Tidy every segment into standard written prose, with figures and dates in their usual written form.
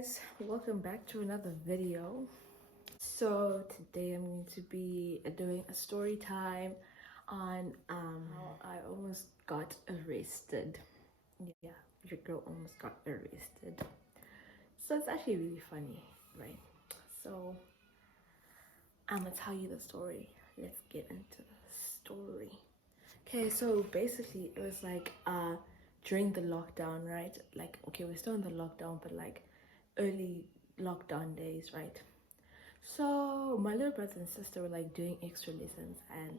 guys, welcome back to another video. So today I'm going to be doing a story time on how I almost got arrested. Yeah, your girl almost got arrested. So it's actually really funny, right? So I'm gonna tell you the story. Let's get into the story. Okay, so basically it was like during the lockdown, right? Like, okay, we're still in the lockdown, but like early lockdown days, right? So my little brother and sister were like doing extra lessons, and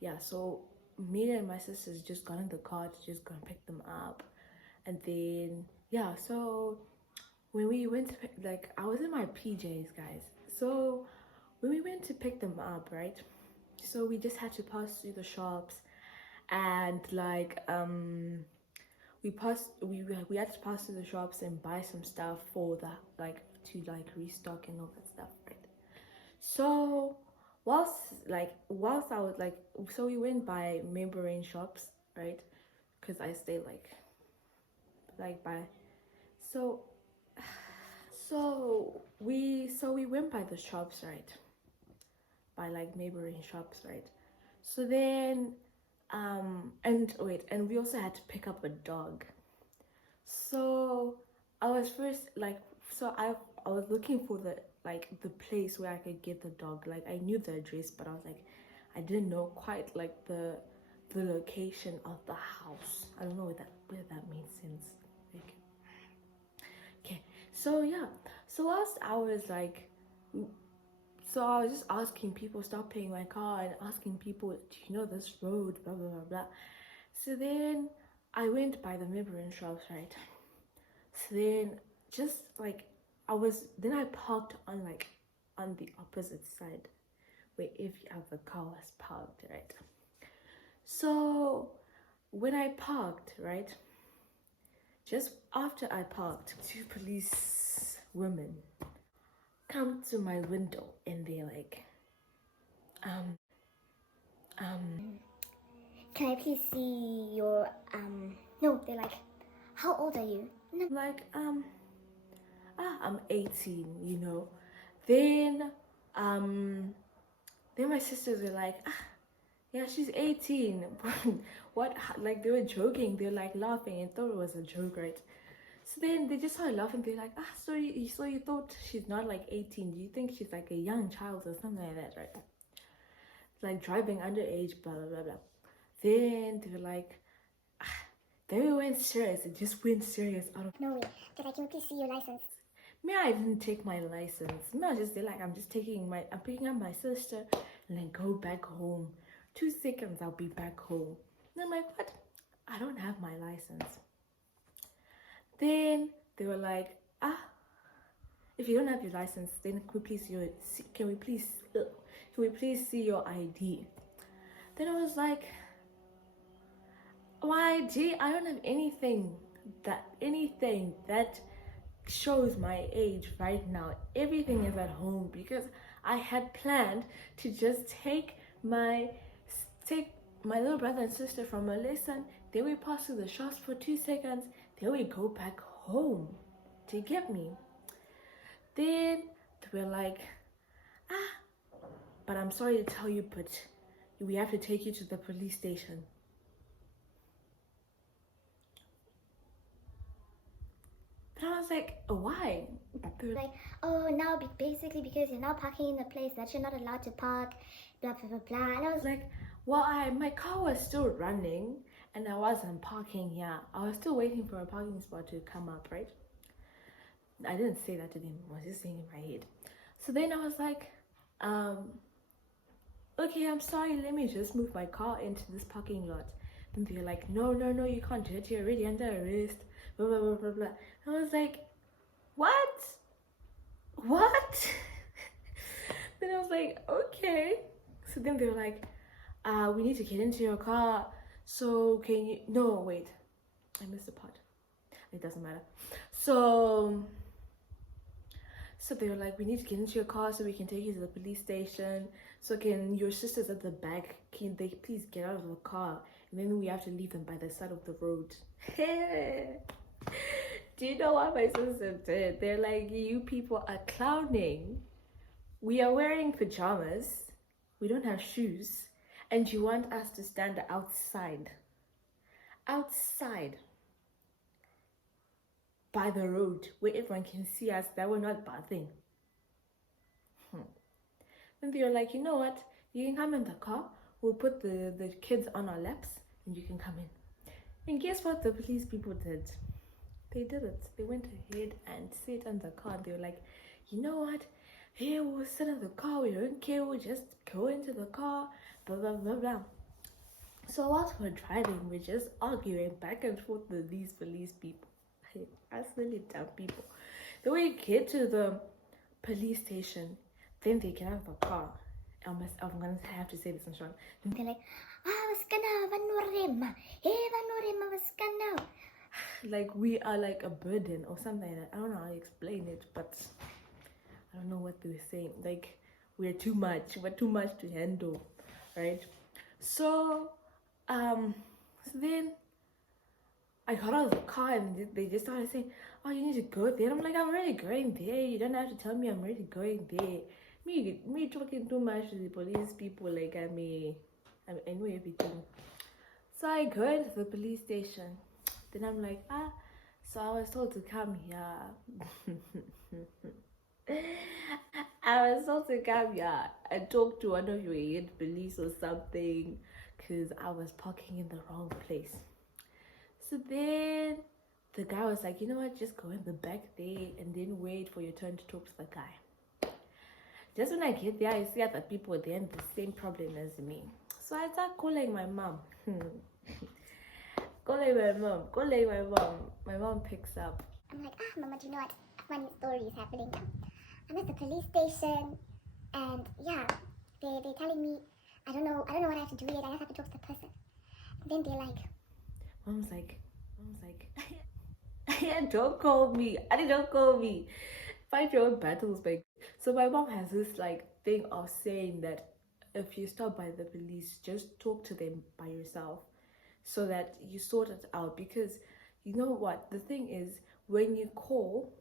yeah, so me and my sisters just got in the car to just go and pick them up. And then yeah, so when we went to pick, like, I was in my PJs, guys. So when we went to pick them up, right, so we just had to pass through the shops, and like we had to pass through the shops and buy some stuff for that, like to like restock and all that stuff, right? So whilst I was like, so we went by neighboring shops, right? Because I stay like by, so we went by the shops, right? By like neighboring shops, right? So then and we also had to pick up a dog. So I was first like, so I was looking for the place where I could get the dog. Like, I knew the address, but I was like, I didn't know quite like the location of the house. I don't know whether that made sense. Like, okay, so yeah, so whilst I was like, so I was just asking people, stopping my car and asking people, do you know this road, blah blah blah blah. So then I went by the neighboring shops, right? So then just like then I parked on the opposite side where every other car was parked, right? So when I parked, right, just after I parked, two police women come to my window and they're like, can I please see your no, they're like, how old are you? No. like I'm 18, you know. Then my sisters were like, yeah, she's 18. What, like, they were joking, they were like laughing and thought it was a joke, right? So then they just started laughing. They're like, so you thought she's not like 18? Do you think she's like a young child or something like that, right? Like driving underage, blah blah blah blah. Then they were like, then we went serious. It just went serious out of. No way. They're like, can we please see your license? Me, I didn't take my license. Me, I was just there like, I'm picking up my sister and then go back home. 2 seconds, I'll be back home. And I'm like, what? I don't have my license. Then they were like, if you don't have your license, then can we please see your ID? Then I was like, my ID? I don't have anything that shows my age right now. Everything is at home because I had planned to just take my little brother and sister from a lesson. Then we pass through the shops for 2 seconds. Then we go back home to get me. Then they were like, but I'm sorry to tell you, but we have to take you to the police station. But I was like, why? Like, oh, now basically because you're now parking in a place that you're not allowed to park, blah blah blah blah. And I was like, well, my car was still running and I wasn't parking here. I was still waiting for a parking spot to come up, right? I didn't say that to them. I was just saying in my head. So then I was like, okay, I'm sorry, let me just move my car into this parking lot. Then they're like, no, you can't do it. You're already under arrest. Blah, blah, blah, blah, blah. I was like, what? Then I was like, okay. So then they were like, we need to get into your car. So can you, no, wait. I missed the part. It doesn't matter. So they were like, we need to get into your car so we can take you to the police station. So can your sisters at the back, can they please get out of the car? And then we have to leave them by the side of the road. Do you know what my sister did? They're like, you people are clowning. We are wearing pajamas. We don't have shoes. And you want us to stand outside. Outside. By the road where everyone can see us that we're not bathing. Then they were like, you know what? You can come in the car. We'll put the kids on our laps and you can come in. And guess what the police people did? They did it. They went ahead and sit in the car and they were like, you know what? Here we'll sit in the car. We don't care. We'll just go into the car. Blah, blah, blah, blah. So whilst we're driving, we're just arguing back and forth with these police people. Absolutely dumb people. Then we get to the police station. Then they get out of the car. I'm gonna have to say this in short. They're like, vanorema. Hey, vanorema, vaskana. Like we are like a burden or something like that. I don't know how to explain it, but I don't know what they were saying. Like we're too much. We're too much to handle, right? So then I got out of the car and they just started saying, oh, you need to go there. I'm like, I'm already going there. You don't have to tell me I'm already going there. Me talking too much to the police people, like I know everything. So I go into the police station. Then I'm like, so I was told to come here. I was told to come here and talk to one of your head police or something because I was parking in the wrong place. So then the guy was like, you know what, just go in the back there and then wait for your turn to talk to the guy. Just when I get there, I see other people there and the same problem as me. So I start calling my mom. Calling my mom. My mom picks up. I'm like, Mama, do you know what? A funny story is happening. I'm at the police station, and yeah, they're telling me, I don't know what I have to do yet. I just have to talk to the person. And then they're like, Mom's like, don't call me. Don't call me. Fight your own battles, babe. So my mom has this like thing of saying that if you stop by the police, just talk to them by yourself so that you sort it out. Because you know what? The thing is, when you call,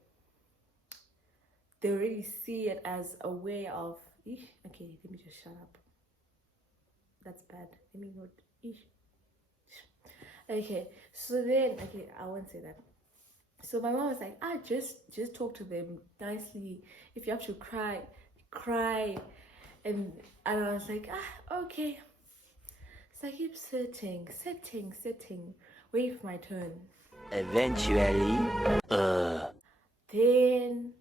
they already see it as a way of, okay, let me just shut up. That's bad. Let me not. Okay, so then, okay, I won't say that. So my mom was like, just talk to them nicely. If you have to cry, cry. And I was like, okay. So I keep sitting, wait for my turn. Eventually, Then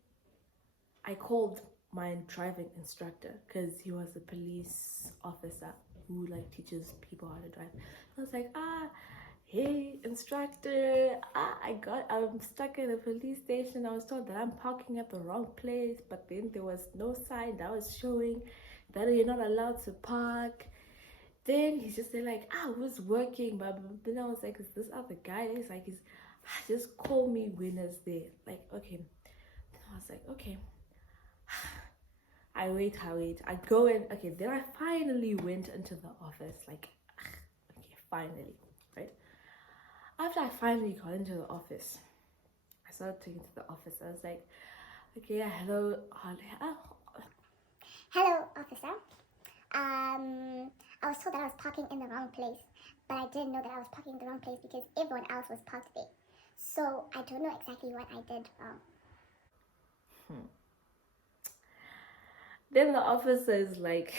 I called my driving instructor because he was a police officer who like teaches people how to drive. I was like, hey instructor, I'm stuck at a police station. I was told that I'm parking at the wrong place, but then there was no sign that was showing that you're not allowed to park. Then he's just like, who's working? But then I was like, is this other guy? He's like, just call me when it's there. Like, okay. Then I was like, okay. I wait. I go in. Okay, then I finally went into the office. Like, okay, finally, right? After I finally got into the office, I started taking to the office. I was like, okay, hello. hello, officer. I was told that I was parking in the wrong place, but I didn't know that I was parking in the wrong place because everyone else was parked there. So I don't know exactly what I did wrong. Then the officer is like,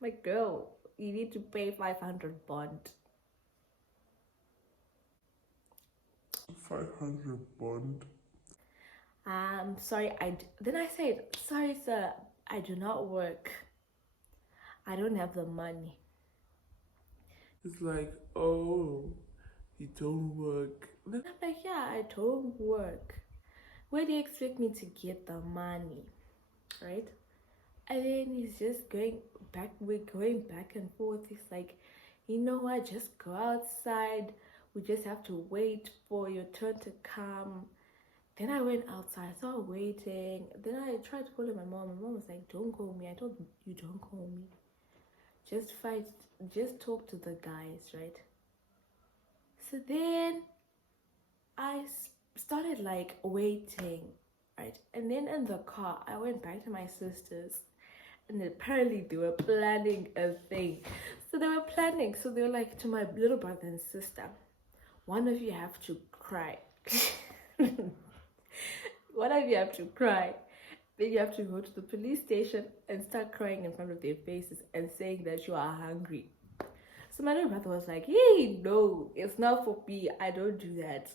my girl, you need to pay 500 bond. 500 bond. Sorry, then I said, sorry sir, I do not work. I don't have the money. It's like, oh, you don't work. I'm like, yeah, I don't work. Where do you expect me to get the money? Right? And then he's just we're going back and forth. He's like, you know what, just go outside. We just have to wait for your turn to come. Then I went outside, I started waiting. Then I tried to call my mom. My mom was like, don't call me. I told you, don't call me. Just talk to the guys, right? So then started like waiting, right? And then in the car, I went back to my sister's, and apparently they were planning a thing. So they were like, to my little brother and sister, one of you have to cry. One of you have to cry. Then you have to go to the police station and start crying in front of their faces and saying that you are hungry. So my little brother was like, hey, no, it's not for me. I don't do that.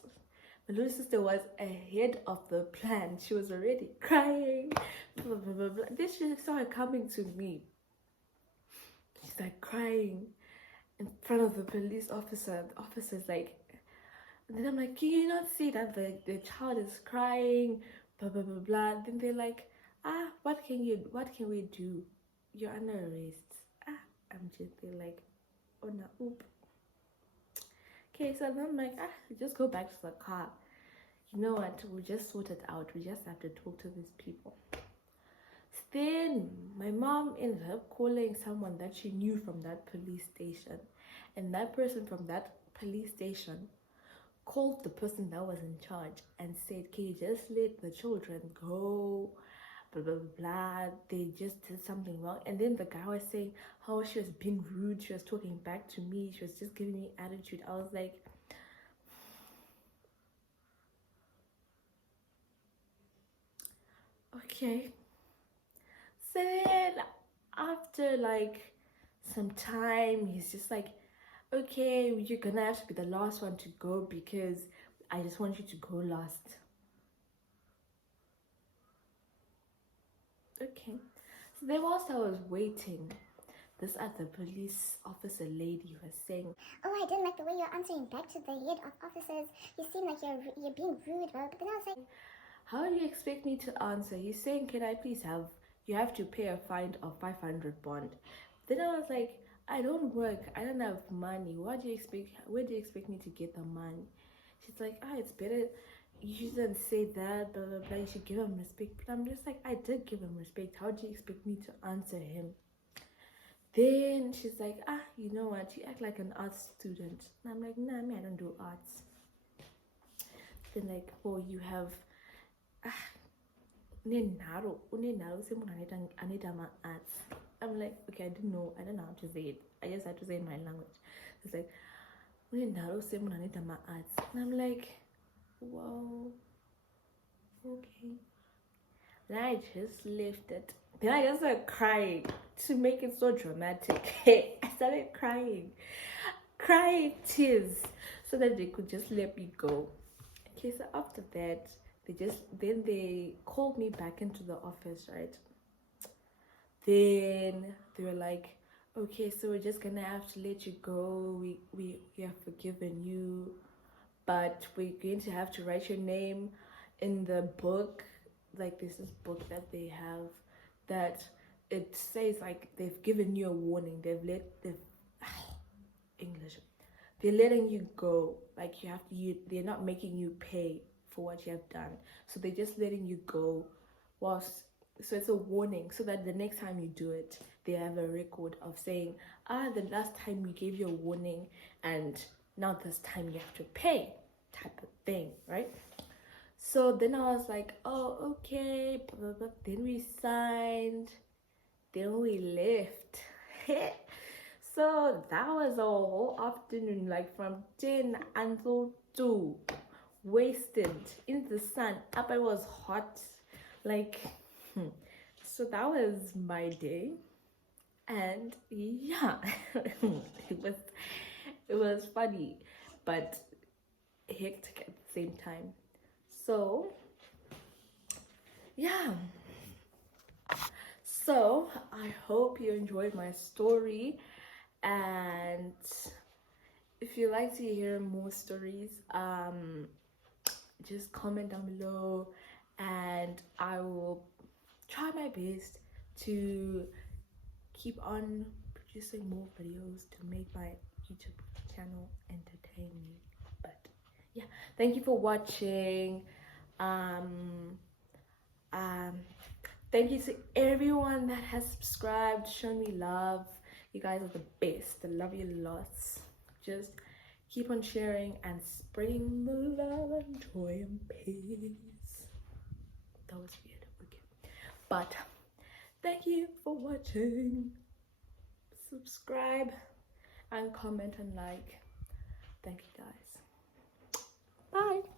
My little sister was ahead of the plan. She was already crying. Blah, blah, blah, blah. Then she saw her coming to me. She's like crying in front of the police officer. The officer's like, and then I'm like, can you not see that the child is crying? Blah, blah, blah, blah. Then they're like, what can we do? You're under arrest. I'm just, they're like, oh no, oop. Okay, so then I'm like, just go back to the car. You know what? We'll just sort it out. We just have to talk to these people. Then my mom ended up calling someone that she knew from that police station. And that person from that police station called the person that was in charge and said, can you just let the children go? Blah, blah, blah, blah. They just did something wrong. And then the guy was saying how she was being rude. She was talking back to me. She was just giving me attitude. I was like, okay. So then after like some time, he's just like, okay, you're gonna have to be the last one to go because I just want you to go last. Okay. So then whilst I was waiting, this other police officer lady was saying, oh, I didn't like the way you're answering back to the head of officers. You seem like you're being rude, bro. But then I was like, how do you expect me to answer? He's saying, can I please have, you have to pay a fine of 500 bond. Then I was like, I don't work, I don't have money. Where do you expect me to get the money? She's like, it's better you shouldn't say that, blah blah blah, you should give him respect. But I'm just like, I did give him respect. How do you expect me to answer him? Then she's like, you know what, you act like an arts student. And I'm like, nah, I don't do arts. Then like, oh, you have unenaro anita my arts. I'm like, okay, I don't know how to say it. I just had to say it in my language. It's like, anita my arts. And I'm like, wow, okay. Then I just left it. Then I just started crying to make it so dramatic. I started crying tears so that they could just let me go. Okay, so after that, they called me back into the office, right? Then they were like, okay, so we're just gonna have to let you go. We have forgiven you, but we're going to have to write your name in the book. Like, there's this book that they have that it says like they've given you a warning. English. They're letting you go. Like, they're not making you pay for what you have done. So they're just letting you go so it's a warning, so that the next time you do it, they have a record of saying, the last time we gave you a warning and now this time you have to pay, type of thing, right? So then I was like, oh, okay, blah, blah, blah. Then we signed, then we left. So that was a whole afternoon, like from 10 until 2, wasted in the sun. Up, it was hot, like, so that was my day. And yeah, it was funny but hectic at the same time. So yeah, so I hope you enjoyed my story, and if you like to hear more stories, just comment down below and I will try my best to keep on producing more videos to make my YouTube channel entertain you. But yeah, thank you for watching. Thank you to everyone that has subscribed, shown me love. You guys are the best. I love you lots. Just keep on sharing and spreading the love and joy and peace. That was weird. Okay, but thank you for watching. Subscribe and comment and like. Thank you guys. Bye.